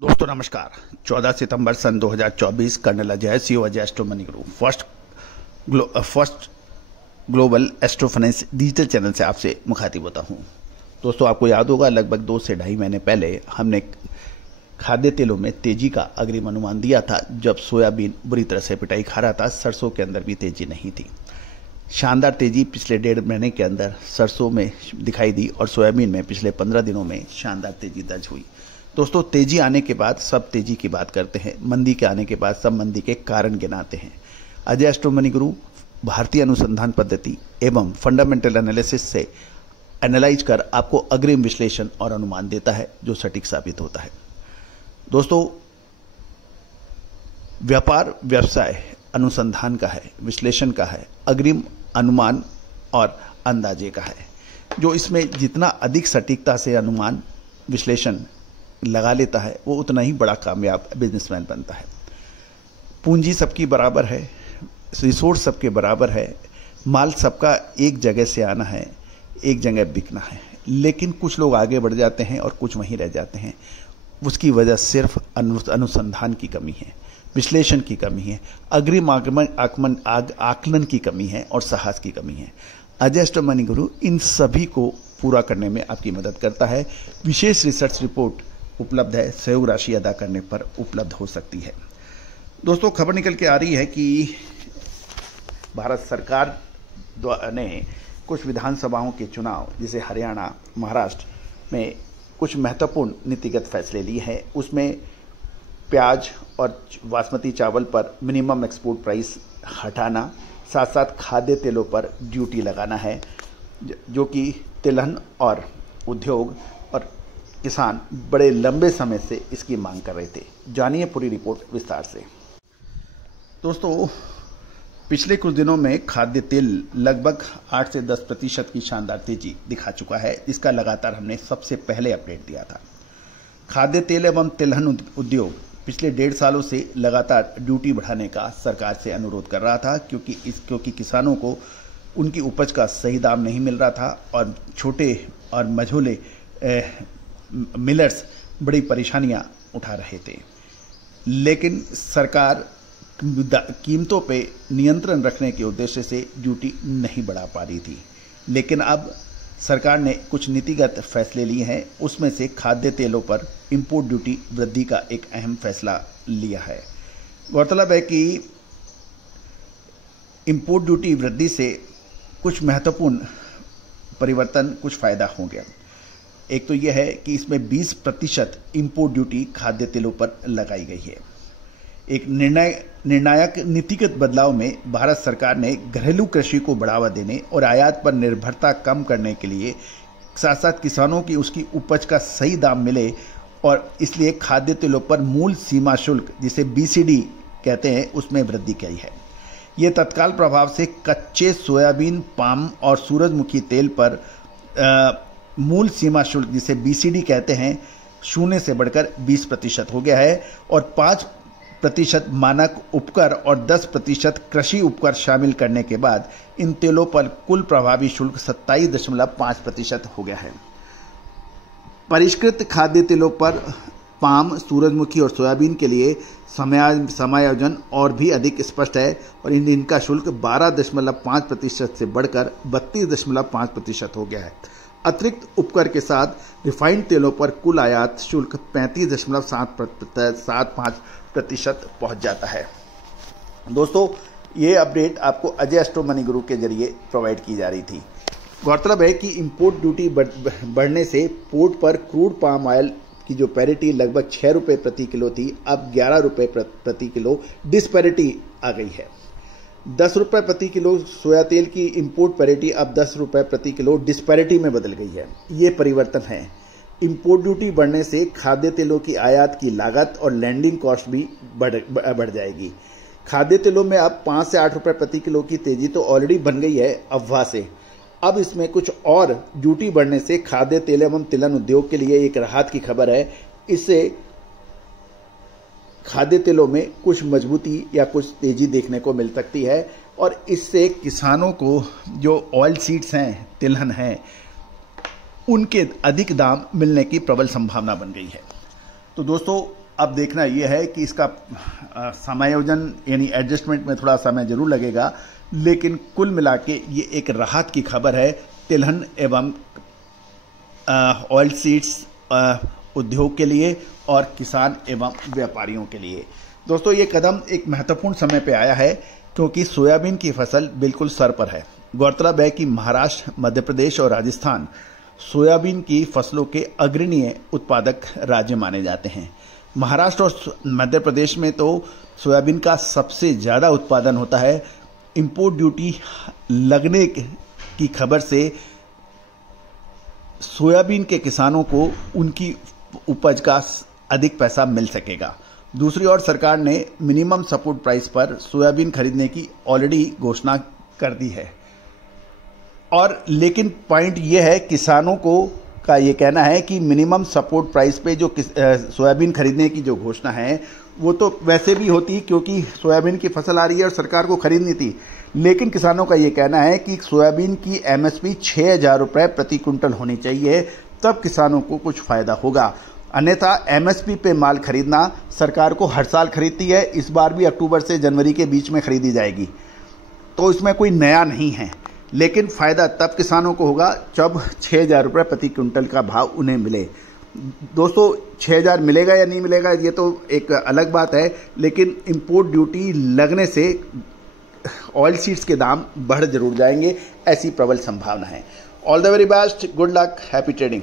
दोस्तों नमस्कार। 14 सितंबर सन 2024 colonel Ajay CO Ajay astro money guru first global astro finance digital channel से आपसे मुखातिब होता हूं। दोस्तों आपको याद होगा लगभग 2 से ढाई महीने पहले हमने खाद्य तेलों में तेजी का अग्रिम अनुमान दिया था। जब सोयाबीन बुरी तरह से पिटाई खा रहा था, सरसों के अंदर भी तेजी नहीं थी। शानदार तेजी पिछले 1.5 महीने के अंदर सरसों में दिखाई दी और सोयाबीन में पिछले 15 दिनों में शानदार तेजी दर्ज हुई। दोस्तों तेजी आने के बाद सब तेजी की बात करते हैं, मंदी के आने के बाद सब मंदी के कारण गिनाते हैं। अजय एस्ट्रो मनी गुरु भारतीय अनुसंधान पद्धति एवं फंडामेंटल एनालिसिस से एनालाइज कर आपको अग्रिम विश्लेषण और अनुमान देता है जो सटीक साबित होता है। दोस्तों व्यापार व्यवसाय अनुसंधान का है, विश्लेषण का है, अग्रिम अनुमान और अंदाजे का है। जो इसमें जितना अधिक सटीकता से अनुमान विश्लेषण लगा लेता है वो उतना ही बड़ा कामयाब बिजनेसमैन बनता है। पूंजी सबकी बराबर है, रिसोर्स सबके बराबर है, माल सबका एक जगह से आना है, एक जगह बिकना है, लेकिन कुछ लोग आगे बढ़ जाते हैं और कुछ वहीं रह जाते हैं। उसकी वजह सिर्फ अनुसंधान की कमी है, विश्लेषण की कमी है, अग्रिम आकलन की कमी है और साहस की कमी है। अजय एस्ट्रो मनी गुरु इन सभी को पूरा करने में आपकी मदद करता है। विशेष रिसर्च रिपोर्ट उपलब्ध है, सहयोग राशि अदा करने पर उपलब्ध हो सकती है। दोस्तों खबर निकल के आ रही है कि भारत सरकार ने कुछ विधानसभाओं के चुनाव जैसे हरियाणा, महाराष्ट्र में कुछ महत्वपूर्ण नीतिगत फैसले लिए हैं। उसमें प्याज और बासमती चावल पर मिनिमम एक्सपोर्ट प्राइस हटाना, साथ साथ खाद्य तेलों पर ड्यूटी लगाना है, जो कि तिलहन और उद्योग और किसान बड़े लंबे समय से इसकी मांग कर रहे थे। जानिए पूरी रिपोर्ट विस्तार से। दोस्तों पिछले कुछ दिनों में खाद्य तेल लगभग 8 से 10% की शानदार तेजी दिखा चुका है, जिसका लगातार हमने सबसे पहले अपडेट दिया था। खाद्य तेल एवं तिलहन उद्योग पिछले 1.5 सालों से लगातार ड्यूटी बढ़ाने का सरकार से अनुरोध कर रहा था, क्योंकि किसानों को उनकी उपज का सही दाम नहीं मिल रहा था और छोटे और मझोले मिलर्स बड़ी परेशानियां उठा रहे थे। लेकिन सरकार कीमतों पे नियंत्रण रखने के उद्देश्य से ड्यूटी नहीं बढ़ा पा रही थी। लेकिन अब सरकार ने कुछ नीतिगत फैसले लिए हैं। उसमें से खाद्य तेलों पर इंपोर्ट ड्यूटी वृद्धि का एक अहम फैसला लिया है। गौरतलब है कि इंपोर्ट ड्यूटी वृद्धि से कुछ महत्वपूर्ण परिवर्तन, कुछ फायदा हो गया। एक तो यह है कि इसमें 20% इंपोर्ट ड्यूटी खाद्य तेलों पर लगाई गई है। एक निर्णायक नीतिगत बदलाव में भारत सरकार ने घरेलू कृषि को बढ़ावा देने और आयात पर निर्भरता कम करने के लिए साथ साथ किसानों की उसकी उपज का सही दाम मिले, और इसलिए खाद्य तेलों पर मूल सीमा शुल्क जिसे BCD कहते हैं उसमें वृद्धि की है। ये तत्काल प्रभाव से कच्चे सोयाबीन, पाम और सूरजमुखी तेल पर मूल सीमा शुल्क जिसे BCD कहते हैं 0 से बढ़कर 20% हो गया है, और 5% मानक उपकर और 10% कृषि उपकर शामिल करने के बाद इन तेलों पर कुल प्रभावी शुल्क 27.5% हो गया है। परिष्कृत खाद्य तेलों पर पाम, सूरजमुखी और सोयाबीन के लिए समायोजन और भी अधिक स्पष्ट है और इनका शुल्क 12.5% से बढ़कर 32.5% हो गया है। अतिरिक्त उपकर के साथ रिफाइंड तेलों पर कुल आयात शुल्क 35.75% पहुंच जाता है। दोस्तों ये अपडेट आपको अजय एस्ट्रो मनी गुरु के जरिए प्रोवाइड की जा रही थी। गौरतलब है कि इंपोर्ट ड्यूटी बढ़ने से पोर्ट पर क्रूड पाम ऑयल की जो पैरिटी लगभग 6 रुपये प्रति किलो थी, अब 11 रुपये प्रति किलो डिस्पैरिटी आ गई है। 10 रुपये प्रति किलो सोया तेल की इंपोर्ट पैरिटी अब 10 रुपये प्रति किलो डिस्पैरिटी में बदल गई है। ये परिवर्तन है। इंपोर्ट ड्यूटी बढ़ने से खाद्य तेलों की आयात की लागत और लैंडिंग कॉस्ट भी बढ़ जाएगी। खाद्य तेलों में अब 5 से 8 रुपये प्रति किलो की तेजी तो ऑलरेडी बन गई है अफवाह से। अब इसमें कुछ और ड्यूटी बढ़ने से खाद्य तेल एवं तिलहन उद्योग के लिए एक राहत की खबर है। इससे खाद्य तेलों में कुछ मजबूती या कुछ तेजी देखने को मिल सकती है और इससे किसानों को जो ऑयल सीड्स हैं, तिलहन हैं, उनके अधिक दाम मिलने की प्रबल संभावना बन गई है। तो दोस्तों अब देखना यह है कि इसका समायोजन यानी एडजस्टमेंट में थोड़ा समय जरूर लगेगा, लेकिन कुल मिला के ये एक राहत की खबर है तिलहन एवं ऑयल सीड्स उद्योग के लिए और किसान एवं व्यापारियों के लिए। दोस्तों, ये कदम एक महत्वपूर्ण समय पे आया है क्योंकि सोयाबीन की फसल बिल्कुल सर पर है। गौरतलब है कि महाराष्ट्र, मध्य प्रदेश और राजस्थान सोयाबीन की फसलों के अग्रणीय उत्पादक राज्य माने जाते हैं। महाराष्ट्र और मध्य प्रदेश में तो सोयाबीन का सबसे ज़्यादा उत्पादन होता है। इंपोर्ट ड्यूटी लगने की खबर से सोयाबीन के किसानों को उनकी उपज का अधिक पैसा मिल सकेगा। दूसरी ओर सरकार ने मिनिमम सपोर्ट प्राइस पर सोयाबीन खरीदने की ऑलरेडी घोषणा कर दी है। और लेकिन पॉइंट ये है, किसानों को का ये कहना है कि मिनिमम सपोर्ट प्राइस पे जो सोयाबीन खरीदने की जो घोषणा है वो तो वैसे भी होती क्योंकि सोयाबीन की फसल आ रही है और सरकार को खरीदनी थी, लेकिन किसानों का ये कहना है कि सोयाबीन की एमएसपी 6,000 रुपये प्रति क्विंटल होनी चाहिए, तब किसानों को कुछ फायदा होगा। अन्यथा एमएसपी पे माल खरीदना सरकार को हर साल खरीदती है, इस बार भी अक्टूबर से जनवरी के बीच में खरीदी जाएगी, तो इसमें कोई नया नहीं है। लेकिन फायदा तब किसानों को होगा जब 6,000 रुपये प्रति क्विंटल का भाव उन्हें मिले। दोस्तों, 6,000 मिलेगा या नहीं मिलेगा ये तो एक अलग बात है, लेकिन इंपोर्ट ड्यूटी लगने से ऑयल सीड्स के दाम बढ़ जरूर जाएंगे, ऐसी प्रबल संभावना है। All the very best, good luck, happy trading.